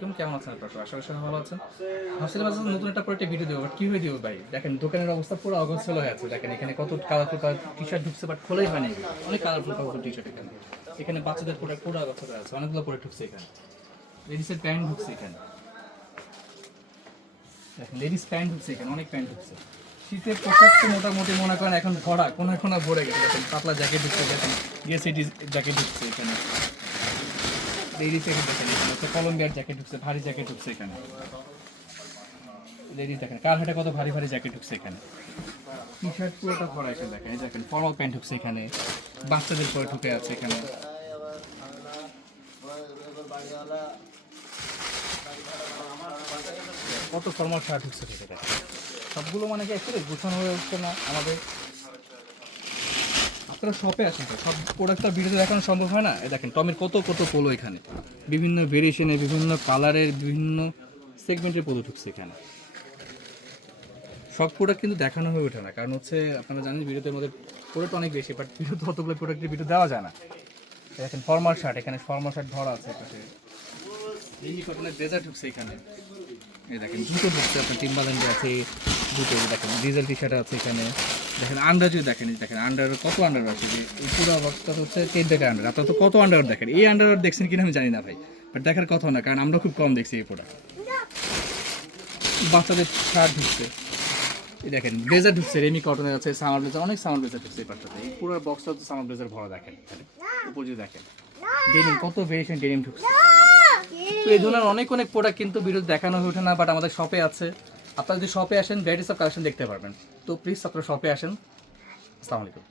কেমন আছেন আপনারা? আশা করি সবাই ভালো আছেন। ভাবছিলাম আজকে নতুন একটা প্রোডাক্টে ভিডিও দেবো, বাট কিভাবে দেবো ভাই? দেখেন দোকানের অবস্থা পুরো অগোছালো হয়ে আছে। দেখেন এখানে কত কালারফুল টি-শার্ট ঢুকছে, বাট খোলাই হয়নি। অনেক কালারফুল টি-শার্ট এখানে। এখানে বাচ্চাদের প্রোডাক্ট পুরো অগোছালো আছে, অনেকগুলো প্রোডাক্ট ঢুকছে এখানে। লেডিসের প্যান্ট ঢুকছে এখানে। দেখেন লেডিস প্যান্ট ঢুকছে এখানে, অনেক প্যান্ট ঢুকছে। শীতের পোশাক তো মোটামুটি মনে করেন এখন ভরা, কোনা ভরে গেছে। দেখেন পাতলা জ্যাকেট ঢুকছে, দেখেন গেসিটি জ্যাকেট ঢুকছে এখানে। লেডিস জ্যাকেট দেখেন এখানে, কলম্বিয়ার জ্যাকেট ঢুকছে, ভারী জ্যাকেট ঢুকছে এখানে। লেডিস দেখেন কারহাটে কত ভারী ভারী জ্যাকেট ঢুকছে এখানে। টি শার্ট পুরোটা ভরা এখানে দেখেন, এই দেখেন ফর্মাল প্যান্ট ঢুকছে এখানে, বাচ্চাদের পরে ঢুকে আছে এখানে। কত ফর্মাল শার্ট ঢুকছে থেকে দেখেন। সবগুলো মানে কি অ্যাকচুয়ালি গুছানো হয়ে উঠছে না আমাদের। আপনারা শপে আসেন তো, সব প্রোডাক্টটা ভিডিওতে দেখানো সম্ভব হয় না। এই দেখেন টমের কত কত পোলো এখানে, বিভিন্ন ভেরিয়েশনে, বিভিন্ন কালারের, বিভিন্ন সেগমেন্টের পোলো ঢুকছে এখানে। সব প্রোডাক্ট কিন্তু দেখানো হয়ে ওঠে না, কারণ হচ্ছে আপনারা জানেন ভিডিওতে মধ্যে প্রোডাক্ট অনেক বেশি, বাট ভিডিওতে অতগুলো প্রোডাক্টের ভিডিও দেওয়া যায় না। দেখেন ফর্মাল শার্ট, এখানে ফর্মাল শার্ট ভরা আছে পাশে। এই কটনের ব্লেজার ঢুকছে এখানে। এই দেখেন জুতো ঢুকছে, আপনার টিম্বারল্যান্ডে আছে জুতো। দেখেন ডিজেল টি শার্ট আছে এখানে। দেখেন আন্ডার যদি দেখেন, দেখেন আন্ডার কত আন্ডার আছে, যে এই পুরো বক্সটা হচ্ছে 10 টাকা আন্ডার। আপনারা তো কত আন্ডার দেখেন, এই আন্ডার দেখছেন কিনা আমি জানি না ভাই, বাট দেখার কথা না, কারণ আমরা খুব কম দেখছি এই প্রোডাক্ট। বাচ্চাদের শার্ট ঢুকছে, এই দেখেন ব্লেজার ঢুকছে, রেমি কটনের আছে, সামার ব্লেজার, অনেক সামার ব্লেজার ঢুকছে এই পাশটাতে। এই পুরো বক্সটা হচ্ছে সামার ব্লেজার ভরা। দেখেন উপর যদি দেখেন ডেনিম, কত ভেরিয়েশন ডেনিম ঢুকছে। তো এই ধরনের অনেক অনেক প্রোডাক্ট কিন্তু ভিডিওতে দেখানো হয়ে ওঠে না, বাট আমাদের শপে আছে। আপনারা যদি শপে আসেন ভ্যারাইটিস অফ কালেকশন দেখতে পারবেন। তো প্লিজ আপনারা শপে আসেন। আসসালামু আলাইকুম।